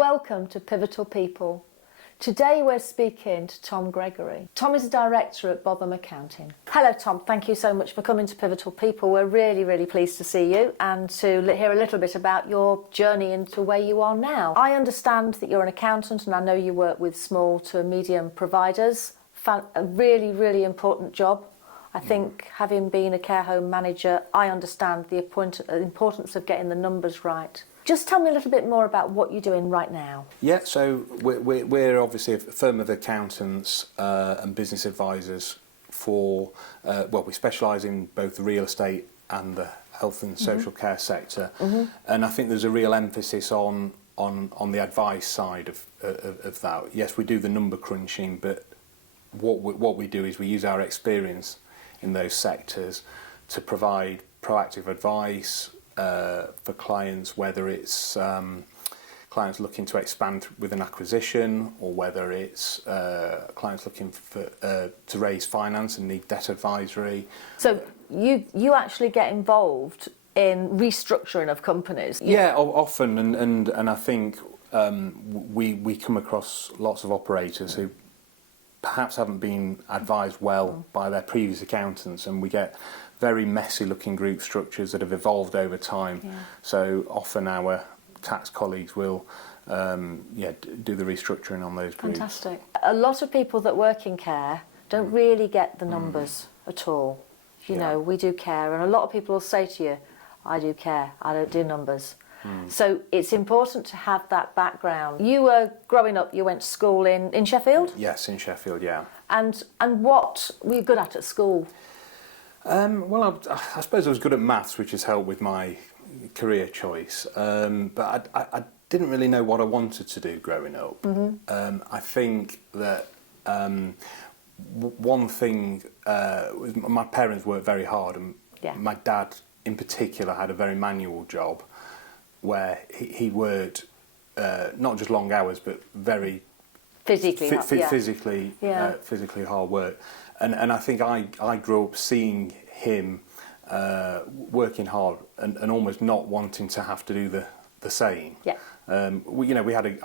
Welcome to Pivotal People. Today we're speaking to Tom Gregory. Tom is a director at Botham Accounting. Hello Tom, thank you so much for coming to Pivotal People. We're really pleased to see you and to hear a little bit about your journey into where you are now. I understand that you're an accountant and I know you work with small to medium providers. A really important job. I think having been a care home manager, I understand the importance of getting the numbers right. Just tell me a little bit more about what you're doing right now. Yeah, so we're obviously a firm of accountants and business advisors for, we specialise in both the real estate and the health and social care sector. And I think there's a real emphasis on the advice side of that. Yes, we do the number crunching, but what we do is we use our experience in those sectors to provide proactive advice for clients, whether it's clients looking to expand with an acquisition, or whether it's clients looking for to raise finance and need debt advisory. So you actually get involved in restructuring of companies? Yeah, often, and I think we come across lots of operators who perhaps haven't been advised well by their previous accountants, and we get very messy looking group structures that have evolved over time. Yeah. So often our tax colleagues will do the restructuring on those groups. Fantastic. A lot of people that work in care don't really get the numbers at all. You know, we do care, and a lot of people will say to you, I do care, I don't do numbers. So it's important to have that background. You were growing up, you went to school in Sheffield? Yes, in Sheffield, yeah. And what were you good at school? Well, I suppose I was good at maths, which has helped with my career choice. But I didn't really know what I wanted to do growing up. I think that one thing was my parents worked very hard, and my dad in particular had a very manual job where he worked not just long hours but very physically hard work. And I think I grew up seeing him working hard and almost not wanting to have to do the same. Yeah. I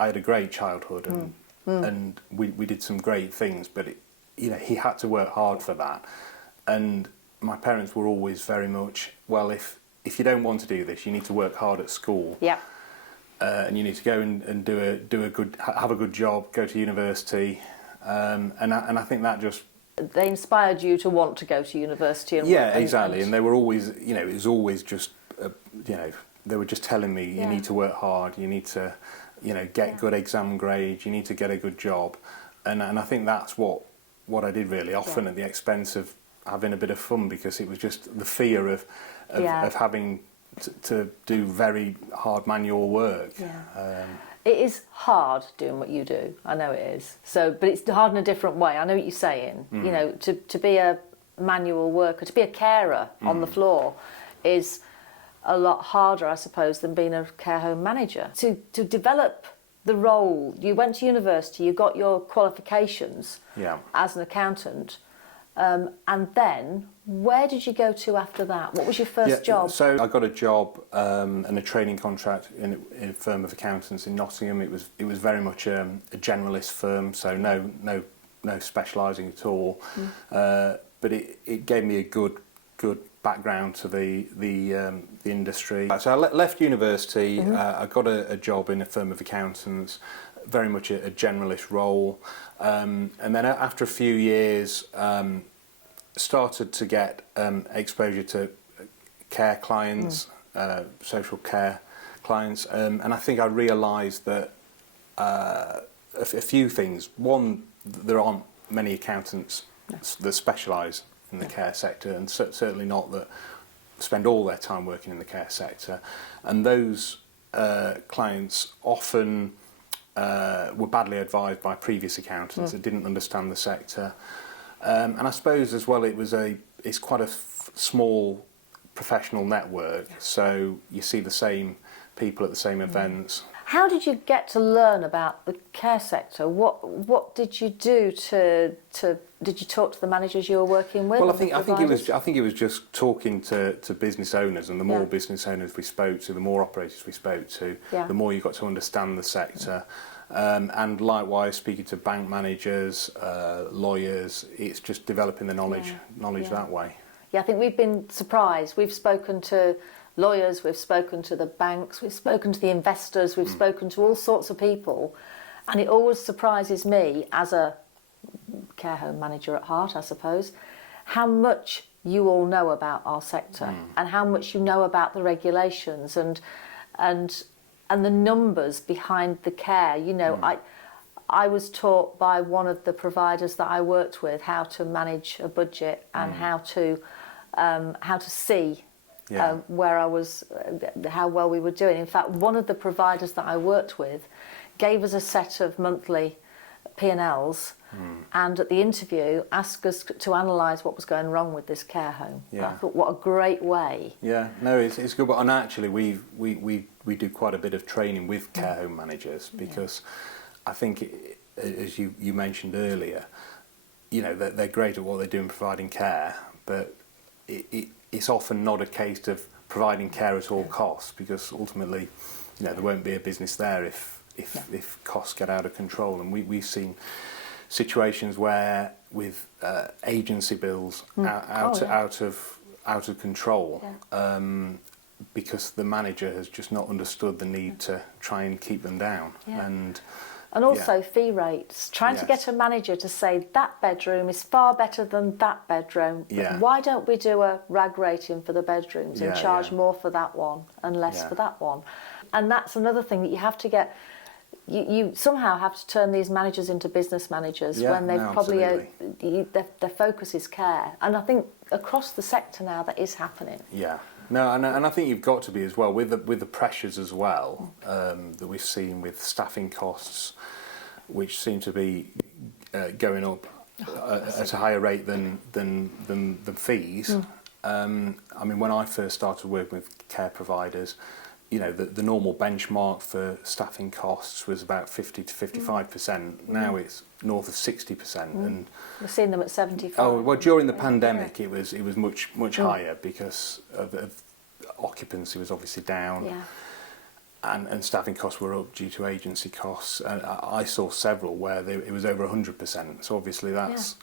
had a great childhood and we did some great things, but he had to work hard for that. And my parents were always very much, well, if you don't want to do this, you need to work hard at school. Yeah. And you need to go and have a good job, go to university, and I think that just. They inspired you to want to go to university. Exactly. And they were always, it was always just, they were just telling me, you need to work hard, you need to, get good exam grades, you need to get a good job, and I think that's what I did really, often at the expense of having a bit of fun, because it was just the fear of having to do very hard manual work. Yeah. It is hard doing what you do. I know it is. But it's hard in a different way. I know what you're saying. To be a manual worker, to be a carer on the floor is a lot harder, I suppose, than being a care home manager. To develop the role, you went to university, you got your qualifications as an accountant. And then, where did you go to after that? What was your first job? So I got a job and a training contract in a firm of accountants in Nottingham. It was very much a generalist firm, so no specialising at all. But it gave me a good background to the industry. So I left university. I got a job in a firm of accountants, very much a generalist role. And then after a few years, started to get exposure to care clients, social care clients, and I think I realised that a few things. One, there aren't many accountants that specialise in the care sector, and certainly not that spend all their time working in the care sector. And those clients often were badly advised by previous accountants that didn't understand the sector, and I suppose as well it's quite a small professional network, so you see the same people at the same events. How did you get to learn about the care sector? What did you do did you talk to the managers you were working with? Well, I think it was just talking to business owners, and the more Yeah. business owners we spoke to, the more operators we spoke to, Yeah. the more you got to understand the sector. And likewise, speaking to bank managers, lawyers, it's just developing the knowledge that way. Yeah, I think we've been surprised. We've spoken to lawyers, we've spoken to the banks, we've spoken to the investors, we've spoken to all sorts of people, and it always surprises me as a care home manager at heart, I suppose, how much you all know about our sector and how much you know about the regulations and the numbers behind the care. You know, I was taught by one of the providers that I worked with how to manage a budget and how to see where I was, how well we were doing. In fact, one of the providers that I worked with gave us a set of monthly P&Ls and at the interview asked us to analyse what was going wrong with this care home. Yeah. I thought, what a great way. Yeah, no, it's good. And actually, we do quite a bit of training with care home managers because I think, as you mentioned earlier, you know, they're great at what they do in providing care, but it's often not a case of providing care at all costs, because ultimately, you know, there won't be a business there if costs get out of control. And we've seen situations where with agency bills out of control, because the manager has just not understood the need to try and keep them down. And also fee rates. Trying to get a manager to say that bedroom is far better than that bedroom. Yeah. Why don't we do a RAG rating for the bedrooms and charge more for that one and less for that one? And that's another thing that you have to get. You somehow have to turn these managers into business managers when they've their focus is care. And I think across the sector now that is happening. Yeah. No, and I think you've got to be as well with the pressures as well that we've seen with staffing costs, which seem to be going up at a higher rate than fees. I mean, when I first started working with care providers, you know, the normal benchmark for staffing costs was about 50 to 55%. Now it's north of 60%, and we've seen them at 75%. Oh well, during the pandemic, it was much higher because of occupancy was obviously down, and staffing costs were up due to agency costs. And I saw several where it was over 100%. So obviously that's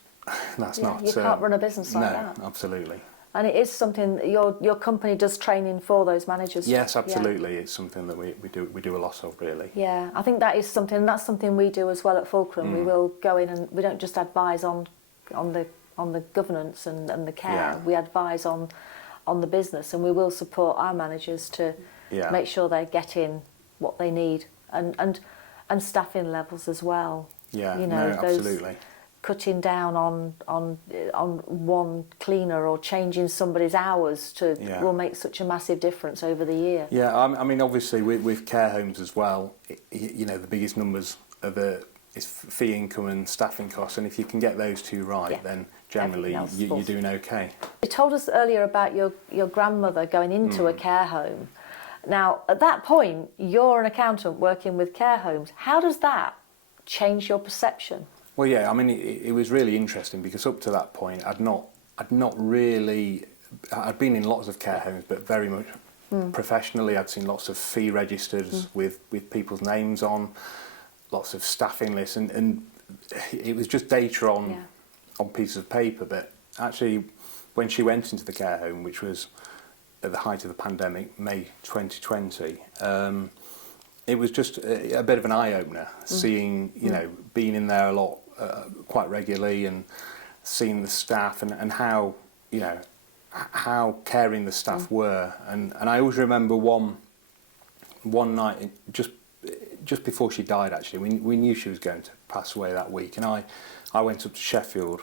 not. You can't run a business like that. No, absolutely. And it is something that your company does training for those managers. Yes, absolutely. It's something that we do a lot of, really. Yeah, I think that is something. That's something we do as well at Fulcrum. We will go in and we don't just advise on the governance and the care. Yeah. We advise on the business, and we will support our managers to make sure they're getting what they need and staffing levels as well. Yeah, you know, absolutely. Cutting down on one cleaner or changing somebody's hours will make such a massive difference over the year. Yeah, I mean, obviously with care homes as well, you know, the biggest numbers is fee income and staffing costs, and if you can get those two right, then generally you're doing okay. You told us earlier about your grandmother going into a care home. Now, at that point, you're an accountant working with care homes. How does that change your perception? Well, yeah, I mean, it was really interesting because up to that point, I'd been in lots of care homes, but very much professionally. I'd seen lots of fee registers with people's names on, lots of staffing lists, and it was just data on pieces of paper. But actually, when she went into the care home, which was at the height of the pandemic, May 2020, it was just a bit of an eye-opener, seeing, you know, being in there a lot, quite regularly, and seeing the staff and how, you know, how caring the staff were. And I always remember one night, just before she died, actually, we knew she was going to pass away that week, and I went up to Sheffield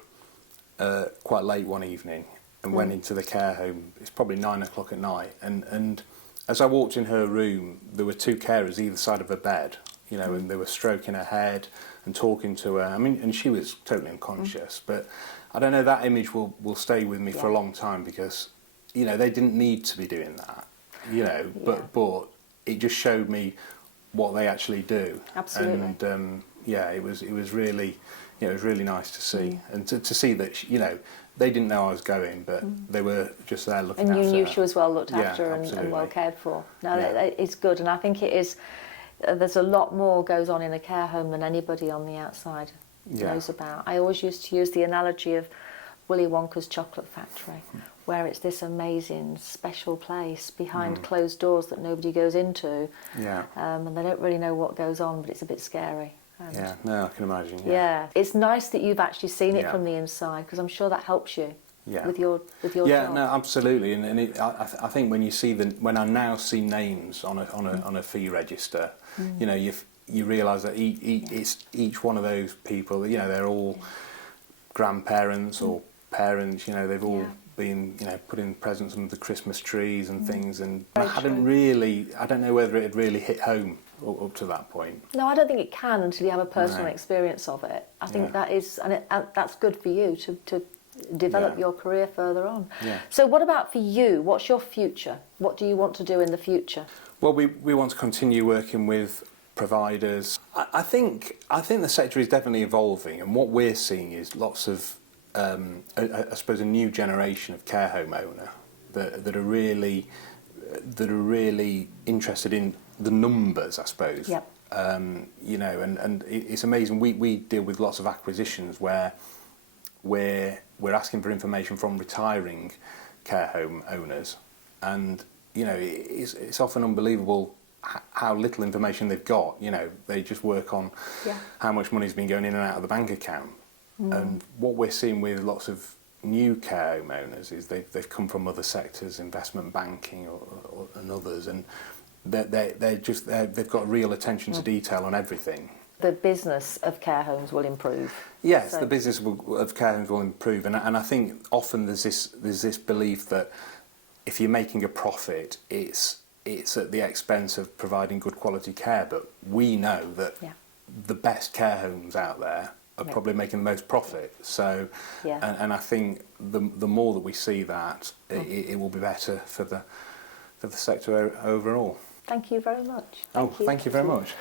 quite late one evening and went into the care home. It's probably 9 o'clock at night, and as I walked in her room, there were two carers either side of her bed, you know, and they were stroking her head and talking to her. I mean, and she was totally unconscious, but I don't know, that image will stay with me for a long time, because, you know, they didn't need to be doing that, you know, but it just showed me what they actually do. Absolutely. And yeah, it was really, you know, it was really nice to see, and to see that, you know, they didn't know I was going, but they were just there looking And after you knew her. she was well looked Yeah, after and absolutely. well cared for. No, Yeah. it's good, and I think it is. There's a lot more goes on in a care home than anybody on the outside Yeah. knows about. I always used to use the analogy of Willy Wonka's chocolate factory, where it's this amazing special place behind closed doors that nobody goes into, Yeah. and they don't really know what goes on, but it's a bit scary. Yeah, no, I can imagine. Yeah, it's nice that you've actually seen it Yeah. from the inside, because I'm sure that helps you Yeah. with your Yeah, job. no, absolutely, and I think when you see when I now see names on a fee register, you know, you realise that each one of those people, you know, they're all grandparents or parents, you know, they've all been, you know, putting presents under the Christmas trees and things, and I don't know whether it had really hit home up to that point. No, I don't think it can until you have a personal experience of it. I think that is, and that's good for you to develop your career further on. Yeah. So what about for you? What's your future? What do you want to do in the future? Well, we want to continue working with providers. I think the sector is definitely evolving, and what we're seeing is lots of, I suppose, a new generation of care home owner that are really interested in the numbers, I suppose. Yep. You know, and it's amazing. We deal with lots of acquisitions where we're asking for information from retiring care home owners, and you know, it's often unbelievable how little information they've got. You know, they just work on how much money's been going in and out of the bank account. And what we're seeing with lots of new care home owners is they've come from other sectors, investment banking and others, and they've got real attention to detail on everything. The business of care homes will improve. Yes, So- the business of care homes will improve, and I think often there's this belief that if you're making a profit, it's at the expense of providing good quality care. But we know that the best care homes out there are probably making the most profit. So, and I think the more that we see that, it will be better for the sector overall. Thank you very much. Thank you very much.